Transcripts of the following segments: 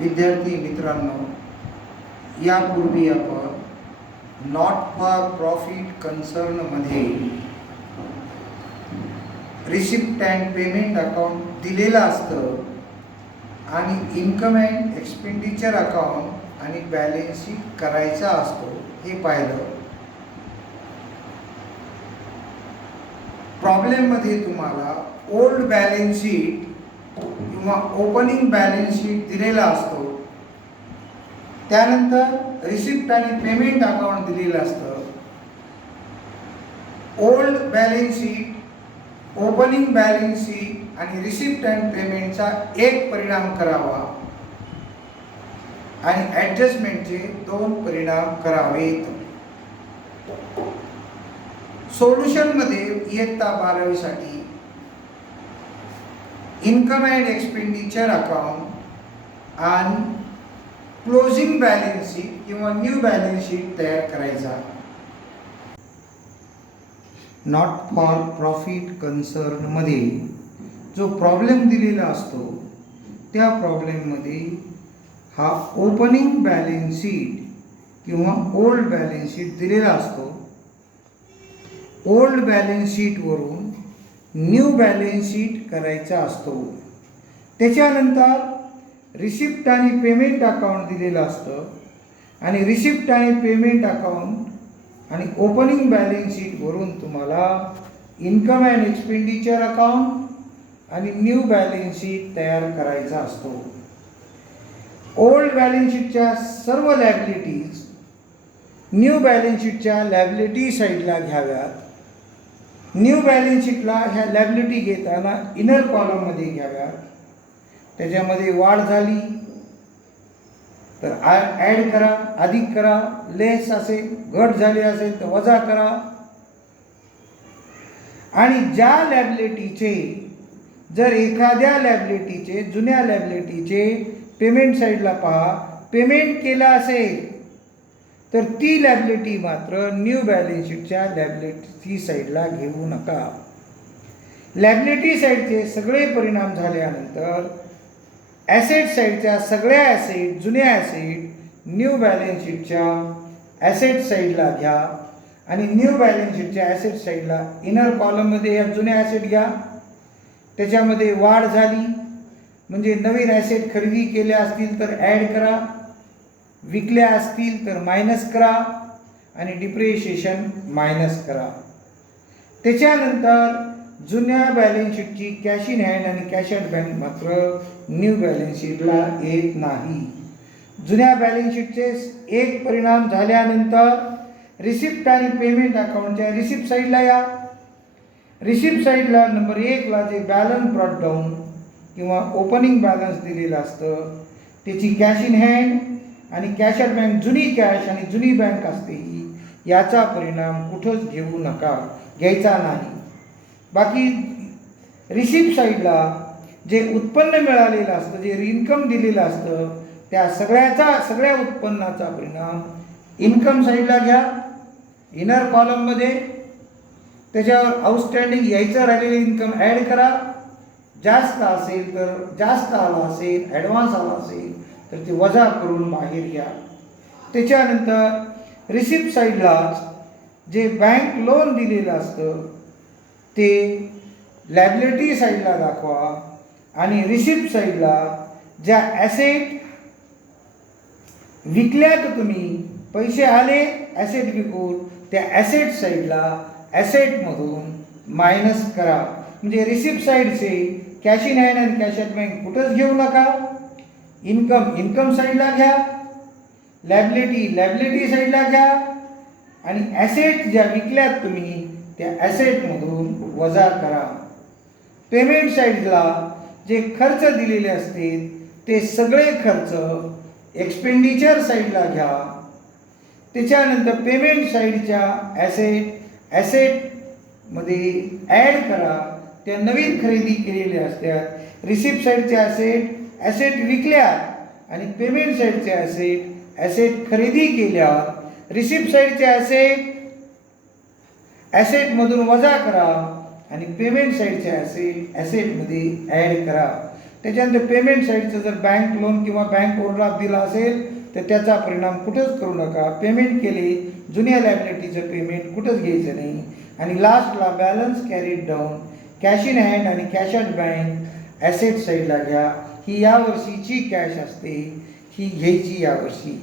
विद्यार्थी मित्रांनो, यापूर्वी आपण नॉट फॉर प्रॉफिट कन्सर्नमध्ये रिसिप्ट अँड पेमेंट अकाउंट दिलेलं असतं आणि इन्कम अँड एक्सपेंडिचर अकाउंट आणि बॅलन्स शीट करायचा असतो हे पाहिलं. प्रॉब्लेममध्ये तुम्हाला ओल्ड बॅलन्स शीट किंवा ओपनिंग बॅलन्स शीट दिलेला असतो, त्यानंतर रिसिप्ट आणि पेमेंट अकाउंट दिलेलं असतं. Old balance sheet, opening balance sheet आणि रिसिप्ट अँड पेमेंटचा एक परिणाम करावा आणि ॲडजस्टमेंटचे 2 परिणाम करावेत. सोल्युशनमध्ये इयत्ता 12वी साठी इन्कम अँड एक्सपेंडिचर अकाउंट आणि क्लोजिंग बॅलन्स शीट किंवा न्यू बॅलन्स शीट तयार करायचा. नॉट फॉर प्रॉफिट कन्सर्नमध्ये जो प्रॉब्लेम दिलेला असतो त्या प्रॉब्लेममध्ये हा ओपनिंग बॅलन्स शीट किंवा ओल्ड बॅलन्स शीट दिलेला असतो. ओल्ड बॅलन्स शीटवरून न्यू बॅलन्स शीट करायचा असतो. त्याच्यानंतर रिसिप्ट आणि पेमेंट अकाउंट दिलेलं असतं आणि रिसिप्ट आणि पेमेंट अकाउंट आणि ओपनिंग बॅलन्स शीटवरून तुम्हाला इन्कम अँड एक्सपेंडिचर अकाउंट आणि न्यू बॅलन्स शीट तयार करायचा असतो. ओल्ड बॅलन्स शीटच्या सर्व लायबिलिटीज न्यू बॅलन्स शीटच्या लायबिलिटी साईडला घ्याव्यात. न्यू बॅलन्स शीटला ह्या लायबिलिटी घेताना इनर कॉलममध्ये घ्याव्यात. त्याच्यामध्ये वाढ झाली तर ॲड करा, अधिक करा, लेस असेल, घट झाली असेल तर वजा करा. आणि ज्या लायबिलिटीचे जर एखाद्या लायबिलिटीचे, जुन्या लायबिलिटीचे पेमेंट साईडला पहा, पेमेंट केलं असेल तर ती लायबिलिटी मात्र न्यू बॅलन्स शीटच्या लायबिलिटी साईडला घेऊ नका. लायबिलिटी साईडचे सगळे परिणाम झाल्यानंतर ॲसेट साईडच्या सगळ्या ॲसेट, जुन्या ॲसेट न्यू बॅलन्स शीटच्या ॲसेट साईडला घ्या आणि न्यू बॅलन्स शीटच्या ॲसेट साईडला इनर कॉलममध्ये या जुन्या ॲसेट घ्या. त्याच्यामध्ये वाढ झाली म्हणजे नवीन ॲसेट खरेदी केल्या असतील तर ॲड करा, विकल्या असतील तर मायनस करा आणि डिप्रिशिएशन मायनस करा. त्याच्यानंतर जुन्या बॅलन्स शीटची कॅश इन हँड आणि कॅश ॲट बँक मात्र न्यू बॅलन्स शीटला येत नाही. जुन्या बॅलन्स शीटचे एक परिणाम झाल्यानंतर रिसिप्ट आणि पेमेंट अकाउंटच्या रिसिप्ट साईडला या. रिसिप्ट साईडला नंबर 1 ला जे बॅलन्स ब्रॉट डाऊन किंवा ओपनिंग बॅलन्स दिलेलं असतं त्याची कॅश इन हँड आणि कॅश ॲट बँक, जुनी कॅश आणि जुनी बँक असते ही, याचा परिणाम कुठंच घेऊ नका, घ्यायचा नाही. बाकी रिसिप्ट साईडला जे उत्पन्न मिळालेलं असतं, जे इन्कम दिलेलं असतं त्या सगळ्या उत्पन्नाचा परिणाम इन्कम साईडला घ्या इनर कॉलममध्ये. त्याच्यावर आउटस्टँडिंग यायचं राहिलेलं इन्कम ॲड करा. जास्त असेल तर जास्त आला असेल, ॲडव्हान्स आला असेल तर ते वजा करून बाहेर घ्या. त्याच्यानंतर रिसिप्ट साईडला जे बँक लोन दिलेलं असतं ते लायबिलिटी साईडला दाखवा आणि रिसिप्ट साईडला ज्या ॲसेट विकल्यात तुम्ही, पैसे आले ॲसेट विकून, त्या ॲसेट साईडला ॲसेटमधून मायनस करा. म्हणजे रिसिप्ट साईडचे कॅश इन हँड आणि कॅश ॲट बँक कुठंच घेऊ नका. इन्कम साईडला घ्या, लायबिलिटी साईडला घ्या आणि ॲसेट ज्या विकल्यात तुम्ही त्या ॲसेटमधून वजा करा. पेमेंट साईडला जे खर्च दिलेले असतील ते सगळे खर्च एक्सपेंडिचर साईडला घ्या. त्याच्यानंतर पेमेंट साईडच्या ॲसेटमध्ये ॲड करा, त्या नवीन खरेदी केलेल्या असतात. रिसिप्ट साईडचे ॲसेट विकल्या आणि पेमेंट साईडचे ॲसेट खरेदी केल्यावर रिसिप्ट साईडचे ॲसेटमधून वजा करा आणि पेमेंट साईडचे ॲसेटमध्ये ॲड करा. त्याच्यानंतर पेमेंट साईडचं जर बँक लोन किंवा बँक ओव्हरड्राफ्ट दिला असेल तर त्याचा परिणाम कुठंच करू नका. पेमेंट केले, जुन्या लायबिलिटीचं पेमेंट कुठंच घ्यायचं नाही. आणि लास्टला balance carried down, cash in hand आणि कॅश ॲट बँक ॲसेट साईडला घ्या. ही यावर्षीची कॅश असते, ही घ्यायची यावर्षी.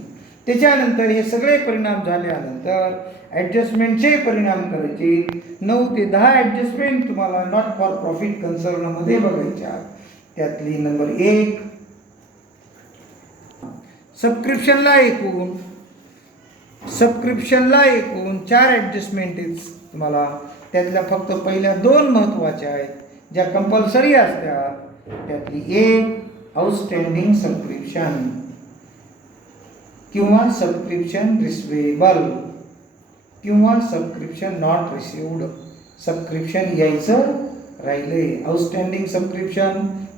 त्याच्यानंतर हे सगळे परिणाम झाल्यानंतर ॲडजस्टमेंटचे परिणाम करायचे. 9 ते 10 ॲडजस्टमेंट तुम्हाला नॉट फॉर प्रॉफिट कन्सर्नमध्ये बघायच्या. त्यातली नंबर 1, सबस्क्रिप्शनला एकूण 4 ॲडजस्टमेंट आहेत तुम्हाला. त्यातल्या फक्त पहिल्या 2 महत्त्वाच्या आहेत ज्या कंपल्सरी असतात. त्यातली 1, आउटस्टँडिंग सबस्क्रिप्शन किंवा सबस्क्रिप्शन रिसिवेबल किंवा सबस्क्रिप्शन नॉट रिसिव्ड. सबस्क्रिप्शन यायचं राहिले, आउटस्टँडिंग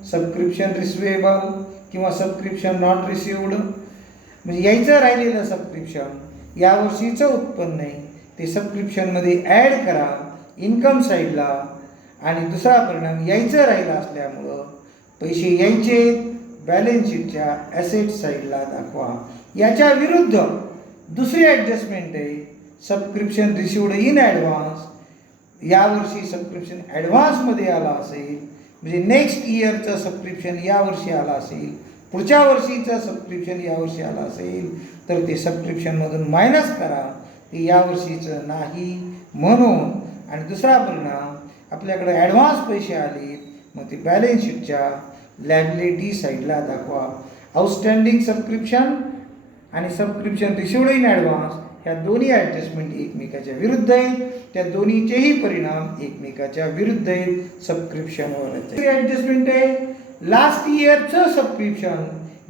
सबस्क्रिप्शन रिसिवेबल किंवा सबस्क्रिप्शन नॉट रिसिव्ड म्हणजे यायचं राहिलेलं सबस्क्रिप्शन यावर्षीचं उत्पन्न आहे ते सबस्क्रिप्शनमध्ये ॲड करा इन्कम साईडला. आणि दुसरा परिणाम यायचं राहिला असल्यामुळं पैसे यायचे बॅलन्स शीटच्या ॲसेट साईडला दाखवा. याच्या विरुद्ध दुसरी ॲडजस्टमेंट आहे सबस्क्रिप्शन रिसिव्ड इन ॲडव्हान्स. यावर्षी सबस्क्रिप्शन ॲडव्हान्समध्ये आला असेल म्हणजे नेक्स्ट इयरचं सबस्क्रिप्शन यावर्षी आला असेल, पुढच्या वर्षीचं सबस्क्रिप्शन यावर्षी आलं असेल तर ते सबस्क्रिप्शनमधून मायनस करा, ते यावर्षीचं नाही म्हणून. आणि दुसरा परिणाम आपल्याकडे ॲडव्हान्स पैसे आले मग ते बॅलन्स शीटच्या लॅबिलिटी साईडला दाखवा. आउटस्टँडिंग सबस्क्रिप्शन आणि सबस्क्रिप्शन रिसिव्ड इन ॲडव्हान्स ह्या दोन्ही ॲडजस्टमेंट एकमेकाच्या विरुद्ध आहेत. त्या दोन्हीचेही परिणाम एकमेकाच्या विरुद्ध आहेत सबस्क्रिप्शनवर. ॲडजस्टमेंट आहे लास्ट इयरचं सबस्क्रिप्शन,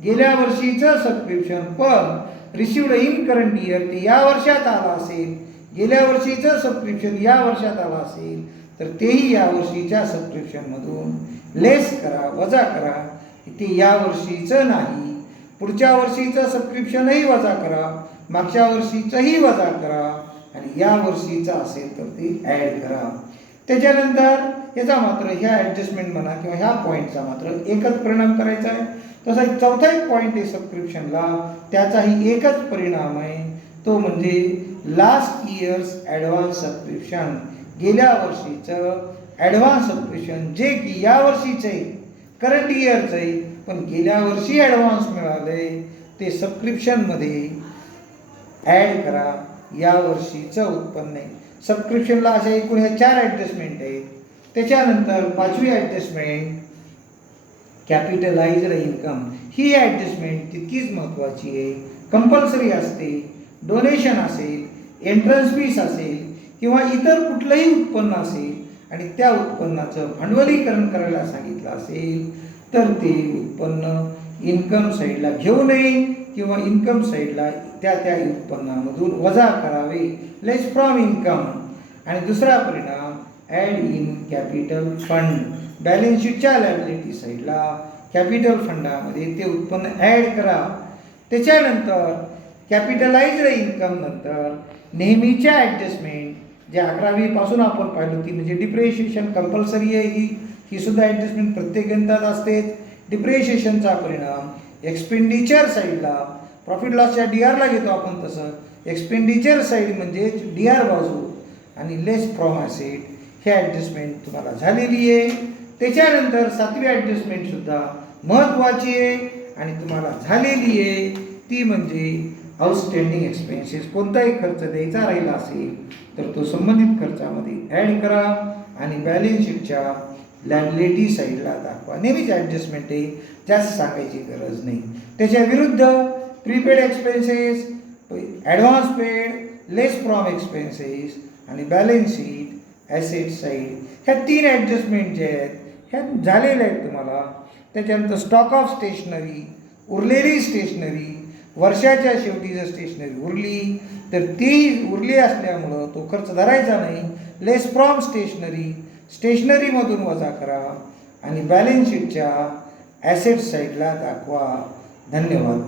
गेल्या वर्षीचं सबस्क्रिप्शन पण रिसिव्ड इन करंट इयर ते या वर्षात आलं असेल, गेल्या वर्षीचं सबस्क्रिप्शन या वर्षात आलं असेल तर तेही या वर्षीच्या सबस्क्रिप्शनमधून लेस करा, वजा करा. ते या वर्षीचं नाही, पुढच्या वर्षीचं सबस्क्रिप्शनही वजा करा, मागच्या वर्षीचंही वजा करा आणि या वर्षीचं असेल तर ते ॲड करा. त्याच्यानंतर याचा मात्र ह्या ॲडजस्टमेंट म्हणा किंवा ह्या पॉईंटचा मात्र एकच परिणाम करायचा आहे. तसा एक चौथा एक पॉईंट आहे सबस्क्रिप्शनला, त्याचाही एकच परिणाम आहे, तो म्हणजे लास्ट इयर्स ॲडव्हान्स सबस्क्रिप्शन. गेल्या वर्षीचं ॲडव्हान्स सबस्क्रिप्शन जे की या वर्षीचं आहे, करंट इयरचं आहे, पण गेल्या वर्षी ॲडव्हान्स मिळाले ते सबस्क्रिप्शनमध्ये ॲड करा. या वर्षीचं उत्पन्न आहे. सबस्क्रिप्शनला अशा एकूण ह्या 4 ॲडजस्टमेंट आहेत. त्याच्यानंतर 5वी ॲडजस्टमेंट कॅपिटलाइज्ड इन्कम. ही ॲडजस्टमेंट तितकीच महत्त्वाची आहे, कंपल्सरी असते. डोनेशन असेल, एंट्रन्स फीस असेल किंवा इतर कुठलंही उत्पन्न असेल आणि त्या उत्पन्नाचं भांडवलीकरण करायला सांगितलं असेल तर ते उत्पन्न इन्कम साईडला घेऊ नये किंवा इन्कम साईडला त्या उत्पन्नामधून वजा करावे, लेस फ्रॉम इन्कम. आणि दुसरा परिणाम add in capital fund. Balance शीटच्या लायबिलिटी साईडला कॅपिटल फंडामध्ये ते उत्पन्न ॲड करा. त्याच्यानंतर कॅपिटलाइज्ड इन्कम नंतर नेहमीच्या ॲडजस्टमेंट ज्या 11वी पासून आपण पाहिली होती म्हणजे डिप्रिशिएशन कंपल्सरी आहे, ही सुद्धा ॲडजस्टमेंट प्रत्येक गणितात असतेच. डिप्रिशिएशनचा परिणाम एक्सपेंडिचर साईडला, प्रॉफिट लॉसच्या DRला घेतो आपण तसं एक्सपेंडिचर साईड म्हणजे DR बाजू आणि लेस फ्रॉम ॲसेट. हे ॲडजस्टमेंट तुम्हाला झालेली आहे. त्याच्यानंतर 7वी ॲडजस्टमेंट सुद्धा महत्त्वाची आहे आणि तुम्हाला झालेली आहे, ती म्हणजे आउटस्टँडिंग एक्सपेन्सेस. कोणताही खर्च द्यायचा राहिला असेल तर तो संबंधित खर्चामध्ये ॲड करा आणि बॅलन्स शीटच्या लायबिलिटी साईडला दाखवा. नेहमीच ॲडजस्टमेंट आहे, जास्त सांगायची गरज नाही. त्याच्या विरुद्ध prepaid expenses, advance paid, less from expenses आणि बॅलन्स शीट ॲसेट साईड ह्या 3 ॲडजस्टमेंट जे आहेत ह्या झालेल्या आहेत तुम्हाला. त्याच्यानंतर स्टॉक ऑफ स्टेशनरी, उरलेली स्टेशनरी, वर्षाच्या शेवटी जर स्टेशनरी उरली तर ती उरली असल्यामुळं तो खर्च धरायचा नाही. लेस फ्रॉम स्टेशनरी, स्टेशनरीमधून वजा करा आणि बॅलन्स शीटच्या ॲसेट साईडला दाखवा. धन्यवाद.